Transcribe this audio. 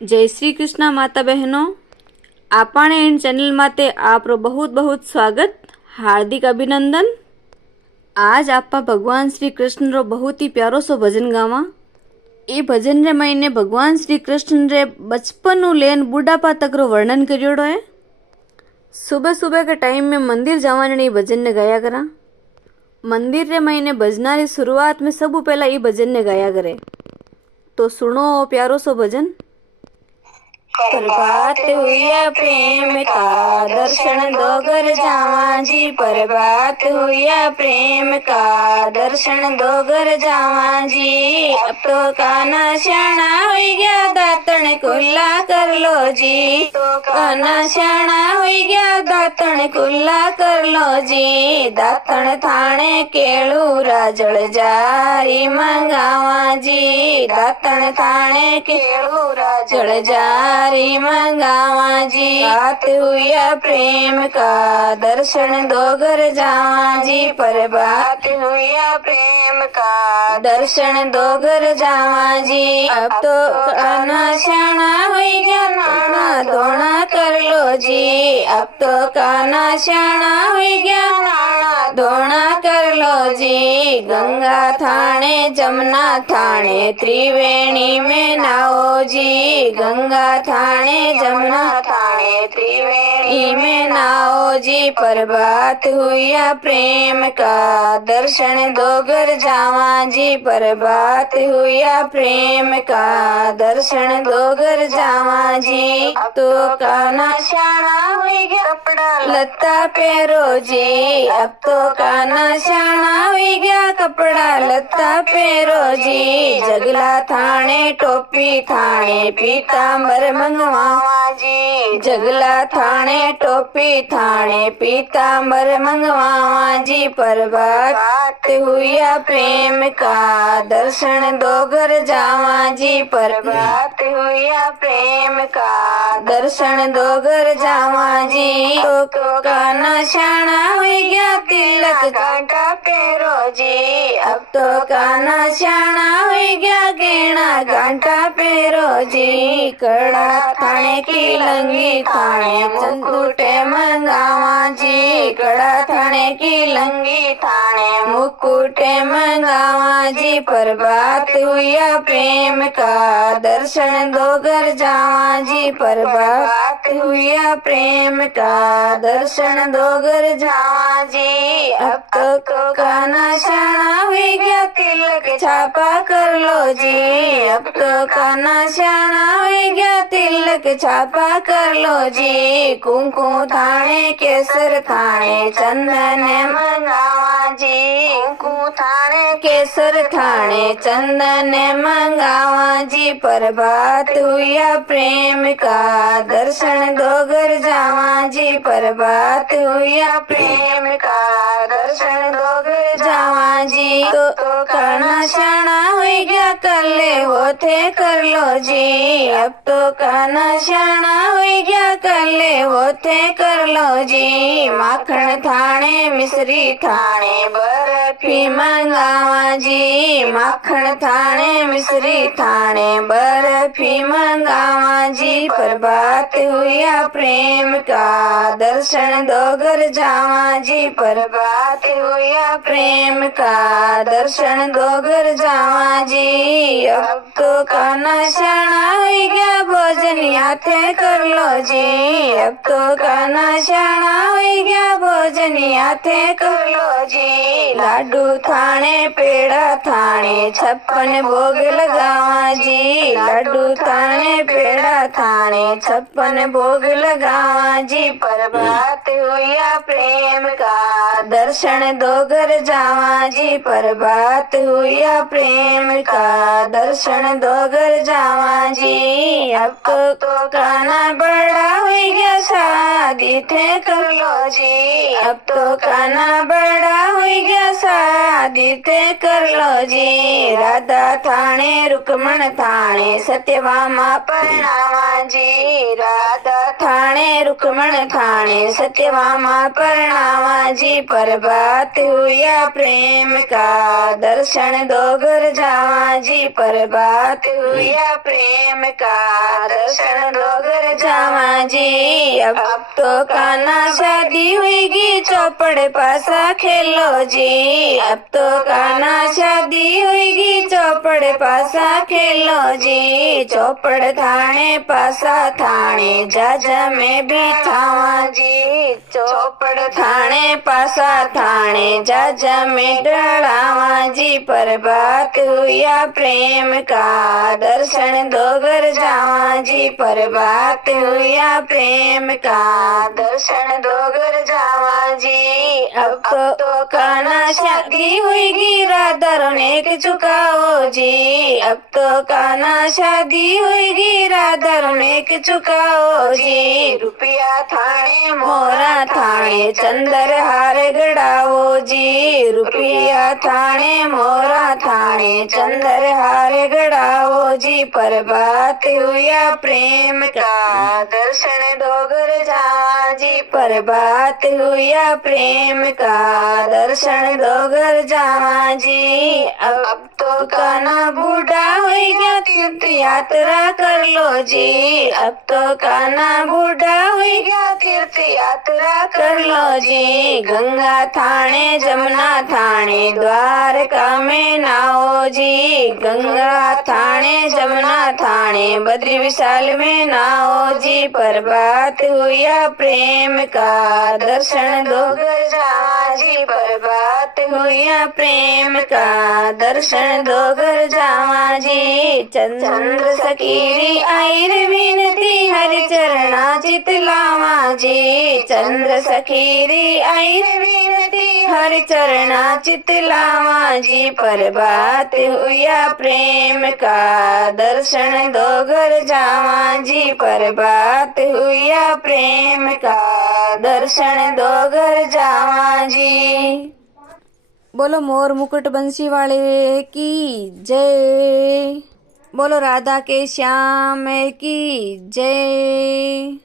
जय श्री कृष्ण माता बहनों, आपणे इन चैनल माते आपरो बहुत बहुत स्वागत, हार्दिक अभिनंदन। आज आपा भगवान श्री कृष्ण रो बहुत ही प्यारो सो भजन गावा। ये भजन रे मैंने भगवान श्री कृष्ण रे बचपन नु लेन बुढ़ापा तक रो वर्णन करियोड़ो है। सुबह सुबह के टाइम में मंदिर जावाने ने भजन ने गाया करा। मंदिर रे मैंने भजना री शुरुआत में सबू पहला ये भजन ने गाया करे। तो सुनो प्यारो सो भजन। प्रभात हुआ प्रेम का दर्शन दो घर जावा जी, प्रभात हुआ प्रेम का दर्शन दो घर जावा जी। अब तो काना श्याणा हो गया दातन कुल्ला कर लो जी, तो काना श्याणा हो गया दातन कुल्ला कर लो जी। दातन थाने केळू राजळ जारी मंगावा जी, दातन थाने केळू राजळ जारी मंगावा जी। बात हुआ प्रेम का दर्शन दो घर जावा जी, पर बात हुआ प्रेम का दर्शन दो घर जावा जी। अब तो काना श्याणा हो गया नाना धोना कर लो जी, अब तो काना श्याणा हो गया नाना धोना कर लो जी। गंगा थाने जमुना थाने त्रिवेणी में नाओ जी, गंगा थाने जमुना थाने त्रिवेणी में नाओ जी। पर बात हुआ प्रेम का दर्शन दो घर जावा जी, पर बात हुआ प्रेम का दर्शन दो घर जावा जी। तो काना श्याणा हो गया कपड़ा लत्ता पहरो जी, अब तो काना श्याणा हो गया कपड़ा लत्ता पहरो जी। जगला थाने टोपी थाने पीतांबर मंगवावा जी, जगला थाने टोपी थाने पीतांबर मंगवावा जी। पर बात हुआ प्रेम का दर्शन दो घर जावा जी, पर बात हुआ प्रेम का दर्शन दो घर जावा जी। तो काना श्याणा हो गया तिलक कांटा पहरो जी, अब तो काना श्याणा हो गया गेना गांटा पहरो जी। कड़ा थाने की लंगी थाने मुकुटे मंगावा जी, कड़ा थाने की लंगी थाने मुकुटे मंगावा जी। पर बात हुआ प्रेम का दर्शन दो घर जावा जी, पर बात हुआ प्रेम का दर्शन दो घर जावा जी। अब तो काना श्याणा हो गया तिलक छापा कर लो जी, अब तो काना श्याणा हो गया तिलक छापा कर लो जी। कुंकुम थाने केसर थाने चंदन मंगावा जी, कुंकुम थाने केसर थाने चंदन मंगावा जी। पर बात हुआ प्रेम का दर्शन दो घर जावा जी, पर बात हुआ प्रेम का दर्शन दो घर जावा जी। तो काना श्याणा हो गया कल्ले होते कर लो जी, अब तो काना श्याणा हो गया कल्ले होते कर लो जी। माखन थाने मिश्री थाने बर्फी मंगावा जी, माखन थाने मिश्री थाने बर्फी मंगावा जी। पर बात हुआ प्रेम का दर्शन दो घर जावा जी, पर बात हुआ प्रेम का दर्शन दो घर जावा जी। अब तो काना श्याणा हो गया भोजन याथे कर लो जी, अब तो काना श्याणा हो गया भोजन याथे कर लो जी। लाडू थाने पेड़ा थाने 56 भोग लगावा जी, लाडू थाने पेड़ा थाने 56 भोग लगावा जी। पर बात हुआ प्रेम का दर्शन दो घर जावा जी, पर बात हुआ प्रेम का दर्शन दो घर जावा जी। अब तो काना बड़ा हो गया शादी थे कर लो जी, अब तो काना बड़ा हो गया शादी थे कर लो जी। राधा थाने रुक्मण थाने सत्यभामा परणावा जी, राधा थाने रुक्मण थाने सत्यभामा परणावा जी। पर बात हुआ प्रेम का दर्शन दो घर जावा जी, पर बात हुआ प्रेम का दर्शन दो घर जावा जी। अब तो कान्हा शादी हुईगी चौपड़ पासा खेलो जी। अब तो कान्हा शादी हुईगी चौपड़ पासा खेलो जी। चौपड़ थाने पासा थाने जाजा में भी थावा जी। चौपड़ थाने पासा थाने जाजा में डरावा जी। पर बात हुआ प्रेम का दर्शन दो घर जावा जी। पर बात हुआ प्रेम का दर्शन दो घर जावा जी। अब तो कान्हा शादी हुईगी राधा रोने के चुकाओ जी। अब तो कान्हा शादी हुईगी राधा रोने के चुकाओ जी। रुपया थाने मोरा थाने चंद्रहार गड़ाओ जी। रुपया थाने मोरा थाने चंद्रहार गड़ाओ जी। पर बात हुआ प्रेम का दर्शन दो घर जावा जी। पर बात हुआ प्रेम का दर्शन दो घर जावा जी। अब तो कान्हा बूढ़ा हो गया तीर्थ यात्रा कर लो जी। अब तो कान्हा बूढ़ा हो गया तीर्थ यात्रा कर लो जी। गंगा थाने जमुना थाने द्वारका में नाओ जी। गंगा थाने जमुना थाने बद्री विशाल में नाओ जी। पर बात हुआ प्रेम का दर्शन दो घर जावा जी। पर बात हुआ प्रेम का दर्शन दो घर जावा जी। चंद्र सकीरी आईर विनती हरि चरणा चित लावा जी। चंद्र सकीरी आईर विनती हरि चरणा चित लावा जी। पर बात हुआ प्रेम का दर्शन दो घर जावा जी। पर बात हुआ प्रेम का दर्शन दो घर जावा जी। बोलो मोर मुकुट बंसी वाले की जय। बोलो राधा के श्याम की जय।